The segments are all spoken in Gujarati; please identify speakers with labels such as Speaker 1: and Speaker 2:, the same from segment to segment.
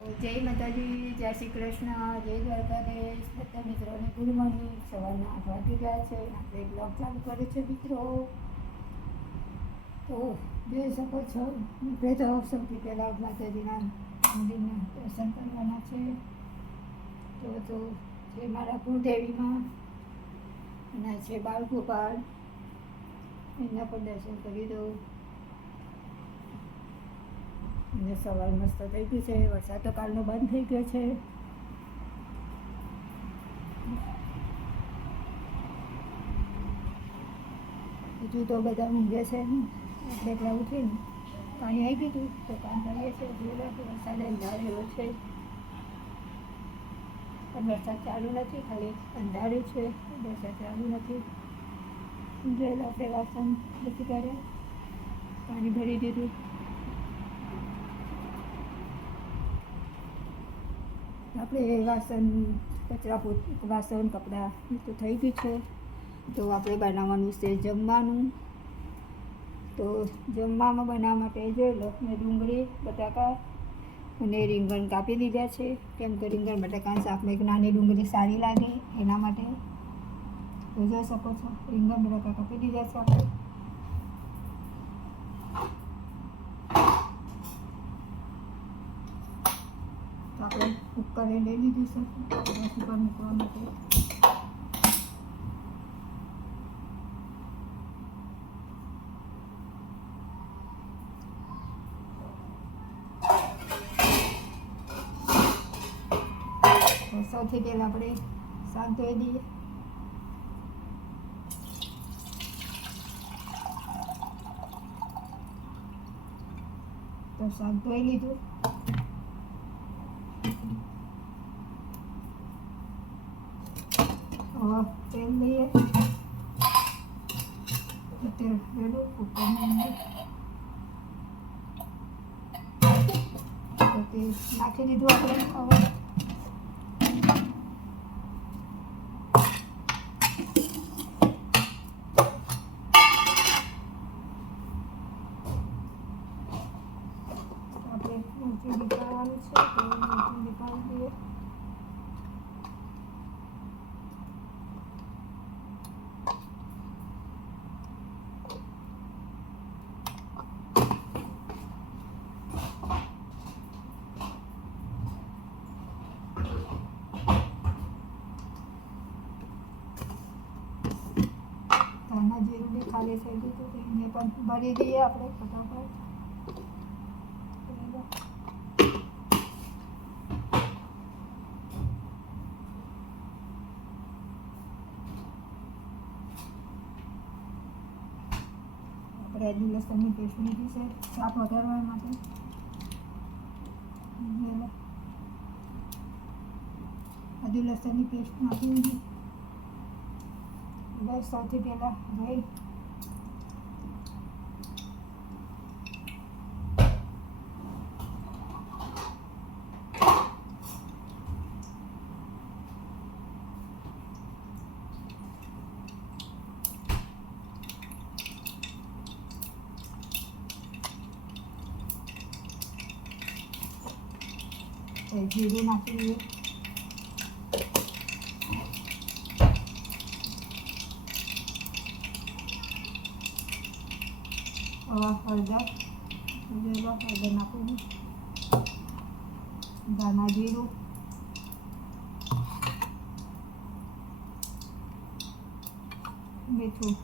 Speaker 1: જય માતાજી, જય શ્રી કૃષ્ણ, જય દ્વારકાધીશ. બધા મિત્રોને ગુડ મોર્નિંગ. સવારના આઠ વાગી ગયા છે. આપણે બ્લોગ ચાલુ કર્યો છે, મિત્રો. તો જોઈ શકો છો આપણે તો સૌથી પહેલાં માતાજીના મંદિરના દર્શન કરવાના છે. તો તો જે મારા કુળદેવીમાં અને છે બાળગોપાલ, એમના પણ દર્શન કરી દઉં. અને સવાર મસ્ત થઈ ગયું છે. વરસાદ તો કાલનો બંધ થઈ ગયો છે. હજુ તો બધા ઊંઘે છે. એટલે એકલા ઉઠીને પાણી આવી ગયું તો કામ કરીએ છીએ. જોઈ કે વરસાદ અંધારેલો છે. પણ વરસાદ ચાલુ નથી, ખાલી અંધારે છે. વરસાદ ચાલુ નથી. જોયેલા આપણે વાસણ નથી કર્યા. પાણી ભરી દીધું. આપણે વાસણ, કચરા પોત, વાસણ, કપડાં તો થઈ ગયું છે. તો આપણે બનાવવાનું છે જમવાનું. તો જમવામાં બનાવવા માટે જોઈ લો ડુંગળી, બટાકા અને રીંગણ કાપી દીધા છે. કેમ કે રીંગણ, બટાકાનું શાકમાં એક નાની ડુંગળી સારી લાગે એના માટે. તો જોઈ શકો છો, રીંગણ, બટાકા કાપી દીધા છે આપણે. તો આપણે એ લઈ લીધું છે. ગેસ ઉપર મૂકવા માટે. સૌથી પહેલાં આપણે શાક ધોઈ દઈએ તો શાક ધોઈ લીધું. હવે તેલ લઈએ તેલ રેડું તે નાખી દીધું આપણે ઊંચી નીકાળવાનું છે તો ઊંચી નીકાળી દઈએ ધાણા જીરું બી ખાલી થઈ ગયું હતું પણ ભરી દઈએ આપણે ફટાફટ. આપણે લસણની પેસ્ટ લીધી છે, શાક વઘારવા માટે. હજુ લસણની પેસ્ટ નાખી દીધી. સૌથી પહેલાં ભાઈ જીરું નાખી દઈએ હવે હળદર જોઈ લો હળદર નાખું ધાણા જીરું મીઠું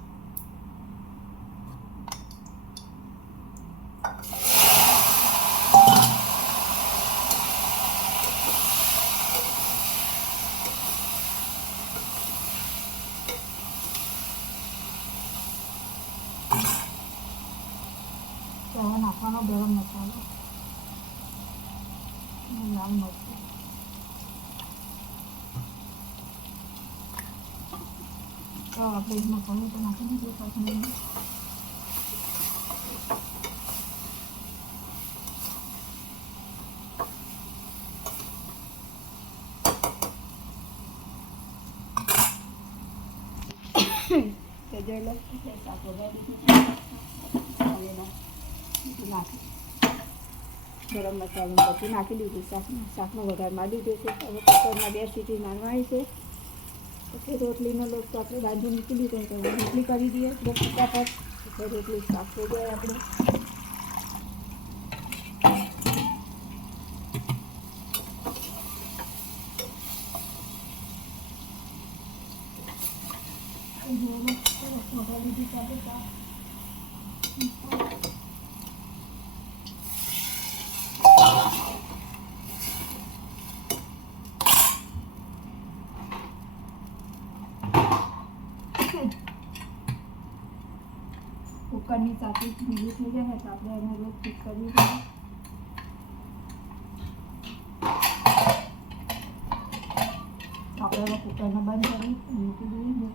Speaker 1: તો હવે નાખવાનો ગરમ મસાલો અને લાલ મરચું તો શાક વગાડી દીધું ગરમ મસાલો પછી નાખી દીધું શાકમાં શાકનો વઘાર મારી દીધો છે. હવે બે સીટી મારવાની છે. પછી રોટલીનો લોટ તો આપણે બાંધી મૂકી દીધો તો હવે રોટલી કરી દઈએ બહુ ફટાફટ એટલે રોટલી શાક થઈ જાય આપણે સરસ વઘારી કુકરની ચાપી ઢીલી થઈ જાય ને તો આપણે એને રોજ ઠીક કરી દઈએ આપણે હવે કુકરને બંધ કરી મૂકી દઈએ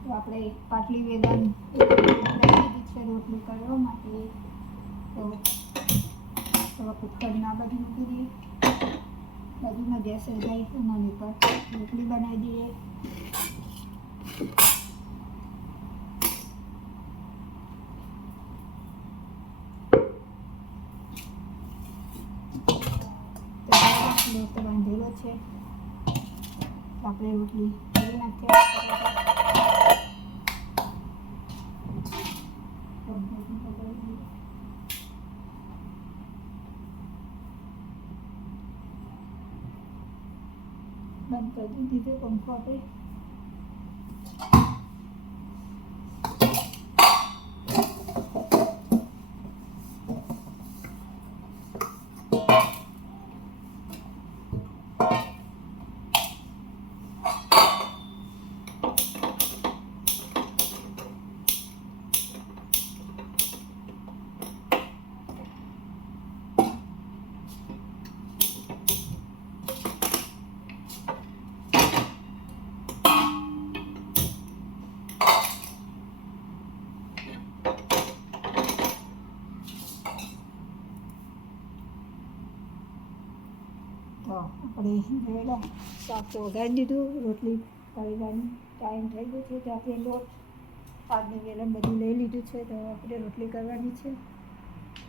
Speaker 1: તો આપણે એક પાટલી વેલણ લઈ છે રોટલી કરવા માટે. તો હવે કુકરના બાજુ મૂકી દઈએ. બાજુમાં ગેસ જાય એના પર રોટલી બનાવી દઈએ. બાંધેલો છે આપણે રોટલી કરી નાખીએ. มันใจยินดีด้วยความพอได้ આપણે જોયેલા શાક તો વઘારી દીધું રોટલી કરવાની ટાઈમ થઈ ગયો છે તો આપણે લોટ પાકની વેલણ બધું લઈ લીધું છે તો આપણે રોટલી કરવાની છે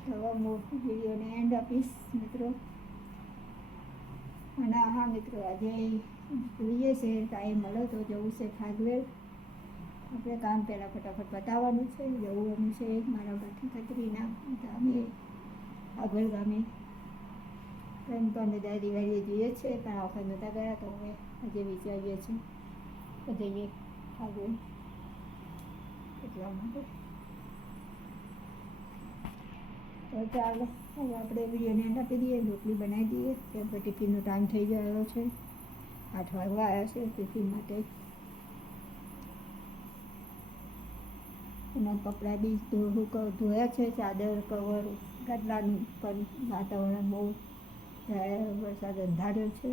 Speaker 1: તો મોટું વિડીયોને એન્ડ આપીશ મિત્રો અને હા મિત્રો આજે જોઈએ છે ટાઈમ મળે તો જવું છે ખાગવેલ આપણે કામ પહેલાં ફટાફટ બતાવવાનું છે જવું છે મારા ભાઠી કતરીના ગામે આગળ ગામે એમ તો અમે દર દિવાળીએ જઈએ છીએ પણ આ વખત નહોતા ગયા તો હવે આજે વિચારીએ છીએ તો જઈએ આજે એટલા માટે. તો ચાલો, હવે આપણે વિડીયોને એન્ડ આપી દઈએ, રોટલી બનાવી દઈએ, કેમ કે ટિફિનનો ટાઈમ થઈ ગયો છે. આઠ વાગવા આવ્યા છે ટિફિન માટે. એના કપડાં બી ધોવું ધોયા છે, ચાદર, કવર ગાદલાનું પણ વાતાવરણ બહુ વરસાદ અંધાર્યો છે,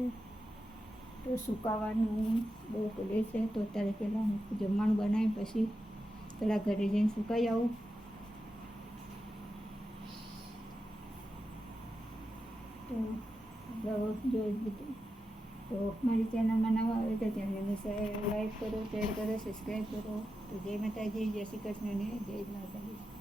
Speaker 1: તો સુકાવાનું બહુ પડે છે, તો અત્યારે પહેલાં જમવાનું બનાવી પછી પહેલાં ઘરે જઈને સુકાઈ આવું. તો જો તો મારી ચેનલમાં નવા આવે તો ચેનલને લાઈક કરો શેર કરો સબસ્ક્રાઈબ કરો. તો જય માતાજી, જય શ્રી કૃષ્ણને જય માતાજી